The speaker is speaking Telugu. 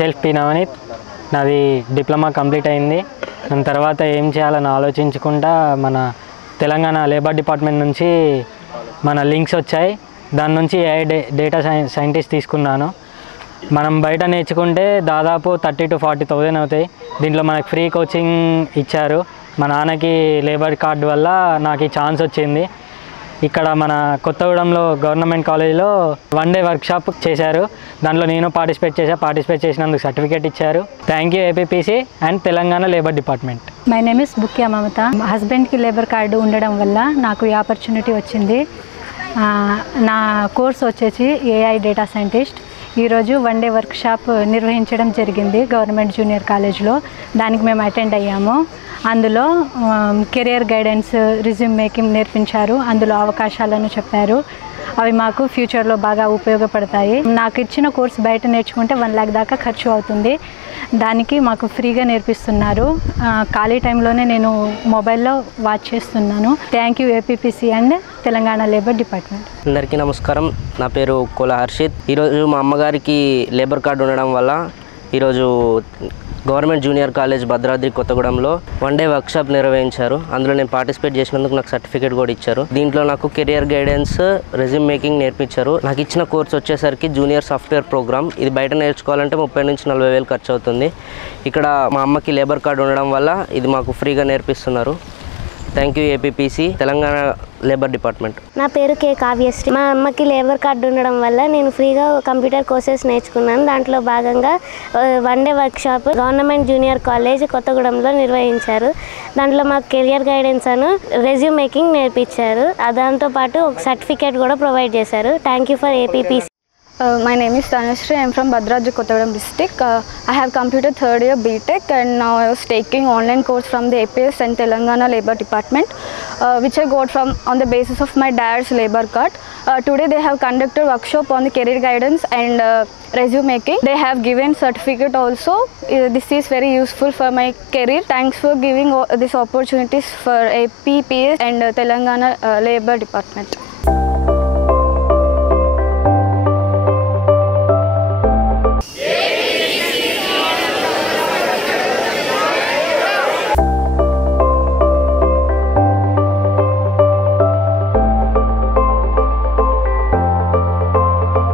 Self P Navneet. నాది డిప్లొమా కంప్లీట్ అయింది. దాని తర్వాత ఏం చేయాలని ఆలోచించుకుంటా మన తెలంగాణ లేబర్ డిపార్ట్మెంట్ నుంచి మన లింక్స్ వచ్చాయి. దాని నుంచి ఏఐ డేటా సైంటిస్ట్ తీసుకున్నాను. మనం బయట నేర్చుకుంటే దాదాపు 30,000 to 40,000 అవుతాయి. దీంట్లో మనకు ఫ్రీ కోచింగ్ ఇచ్చారు. మా నాన్నకి లేబర్ కార్డు వల్ల నాకు ఈ ఛాన్స్ వచ్చింది. ఇక్కడ మన కొత్తగూడెంలో గవర్నమెంట్ కాలేజ్లో 1 day వర్క్షాప్ చేశారు. దాంట్లో నేను పార్టిసిపేట్ చేసినందుకు సర్టిఫికేట్ ఇచ్చారు. Thank you APPC and Telangana labour department. My name is Bukya Mamatha. హస్బెండ్కి లేబర్ కార్డు ఉండడం వల్ల నాకు ఈ ఆపర్చునిటీ వచ్చింది. నా కోర్స్ వచ్చేసి ఏఐ డేటా సైంటిస్ట్. ఈరోజు 1 day వర్క్షాప్ నిర్వహించడం జరిగింది గవర్నమెంట్ జూనియర్ కాలేజ్లో. దానికి మేము అటెండ్ అయ్యాము. అందులో కెరియర్ గైడెన్స్, రిజ్యూమ్ మేకింగ్ నేర్పించారు. అందులో అవకాశాలను చెప్పారు. అవి మాకు ఫ్యూచర్లో బాగా ఉపయోగపడతాయి. నాకు ఇచ్చిన కోర్స్ బయట నేర్చుకుంటే 1 lakh దాకా ఖర్చు అవుతుంది. దానికి మాకు ఫ్రీగా నేర్పిస్తున్నారు. ఖాళీ టైంలోనే నేను మొబైల్లో వాచ్ చేస్తున్నాను. Thank you APPC and Telangana labour department. అందరికీ నమస్కారం. నా పేరు కోల హర్షిత్. ఈరోజు మా అమ్మగారికి లేబర్ కార్డు ఉండడం వల్ల ఈరోజు గవర్నమెంట్ జూనియర్ కాలేజ్ భద్రాద్రి కొత్తగూడెంలో 1 day వర్క్షాప్ నిర్వహించారు. అందులో నేను పార్టిసిపేట్ చేసినందుకు నాకు సర్టిఫికేట్ కూడా ఇచ్చారు. దీంట్లో నాకు కెరియర్ గైడెన్స్, రెజ్యూమ్ మేకింగ్ నేర్పించారు. నాకు ఇచ్చిన కోర్స్ వచ్చేసరికి జూనియర్ సాఫ్ట్వేర్ ప్రోగ్రామ్. ఇది బయట నేర్చుకోవాలంటే 30,000 నుంచి 40,000 ఖర్చు అవుతుంది. ఇక్కడ మా అమ్మకి లేబర్ కార్డు ఉండడం వల్ల ఇది మాకు ఫ్రీగా నేర్పిస్తున్నారు. Thank you APP, Telangana labour department. నా పేరు కే కావ్యశ్రీ. మా అమ్మకి లేబర్ కార్డు ఉండడం వల్ల నేను ఫ్రీగా కంప్యూటర్ కోర్సెస్ నేర్చుకున్నాను. దాంట్లో భాగంగా 1 day workshop government junior college కొత్తగూడెంలో నిర్వహించారు. దాంట్లో మాకు కెరియర్ గైడెన్స్ అను రెజ్యూమ్ మేకింగ్ నేర్పించారు. దాంతోపాటు ఒక సర్టిఫికేట్ కూడా ప్రొవైడ్ చేశారు. Thank you for APPC. My name is Tanushree. I am from Bhadradri Kottagudem district. I have completed 3rd year BTech and now I was taking online course from the APS and Telangana Labour Department, which I got from on the basis of my dad's labour card. Today they have conducted workshop on the career guidance and resume making. They have given certificate also. This is very useful for my career. Thanks for giving these opportunities for APPS and Telangana Labour Department.